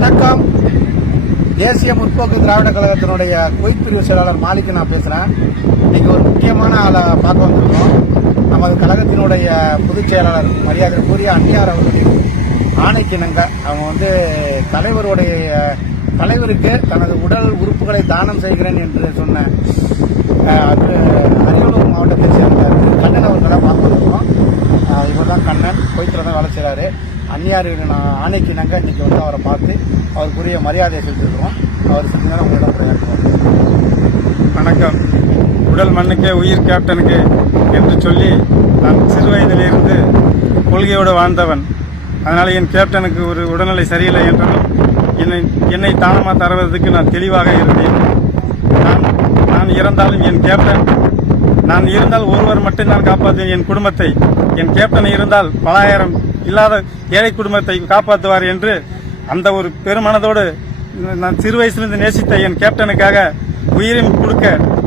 வணக்கம். தேசிய முற்போக்கு திராவிட கழகத்தினுடைய குவைத் செயலாளர் மாலிக்கு நான் பேசுறேன். இன்னைக்கு ஒரு முக்கியமான ஆளை பார்க்க வந்திருக்கோம். நமது கழகத்தினுடைய பொதுச் செயலாளர் மரியாதைக்குரிய அன்னியார் அவர்களின் ஆணைக்கிணங்க அவங்க வந்து தலைவருடைய தலைவருக்கு தனது உடல் உறுப்புகளை தானம் செய்கிறேன் என்று சொன்ன அது அரியலூர் மாவட்டத்தை சேர்ந்த கண்ணன் அவர்களை பார்க்க வந்திருக்கோம். இவர் தான் கண்ணன் கோயத்தில் தான் வேலை செய்கிறாரு அந்நியார்கள் நான் ஆணைக்கு நாங்கள் இன்றைக்கி வந்து அவரை பார்த்து அவருக்குரிய மரியாதையை செலுத்திருக்கிறோம். அவர் செஞ்சு உங்களிடம் உரையாற்றுவோம் வணக்கம். உடல் மண்ணுக்கே உயிர் கேப்டனுக்கு என்று சொல்லி நான் சிறு வயதிலிருந்து கொள்கையோடு வாழ்ந்தவன். அதனால் என் கேப்டனுக்கு ஒரு உடல்நிலை சரியில்லை என்றாலும் என்னை என்னை தானமாக தருவதற்கு நான் தெளிவாக இருந்தேன். நான் நான் இறந்தாலும் என் கேப்டன் நான் இருந்தால் ஒருவர் மட்டும் நான் காப்பாற்றுவேன். என் குடும்பத்தை என் கேப்டன் இருந்தால் பலாயிரம் இல்லாத ஏழை குடும்பத்தை காப்பாற்றுவார் என்று அந்த ஒரு பெருமனதோடு நான் சிறு வயசிலிருந்து நேசித்த என் கேப்டனுக்காக உயிரையும் கொடுக்க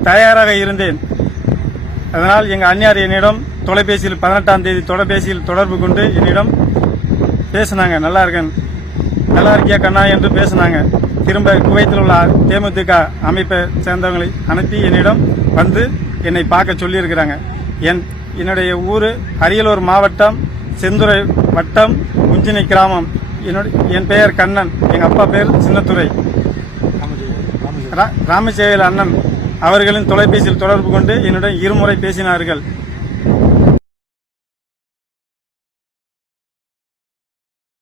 தயாராக இருந்தேன். அதனால் எங்கள் அந்நியார் என்னிடம் தொலைபேசியில் பதினெட்டாம் தேதி தொலைபேசியில் தொடர்பு கொண்டு என்னிடம் பேசினாங்க. நல்லா இருக்கேன். நல்லா இருக்கியா கண்ணா என்று பேசினாங்க. திரும்ப குவைத்தில் உள்ள தேமுதிக அமைப்பை சேர்ந்தவங்களை அனுப்பி என்னிடம் வந்து என்னை பார்க்க சொல்லியிருக்கிறாங்க. என் என்னுடைய ஊர் அரியலூர் மாவட்டம் செந்துறை வட்டம் உஞ்சினி கிராமம். என்னுடைய என் பெயர் கண்ணன். எங்கள் அப்பா பேர் சின்னத்துறை. ரா- ராமச்சேகல் அண்ணன். அவர்களின் தொலைபேசியில் தொடர்பு கொண்டு என்னுடன் இருமுறை பேசினார்கள்.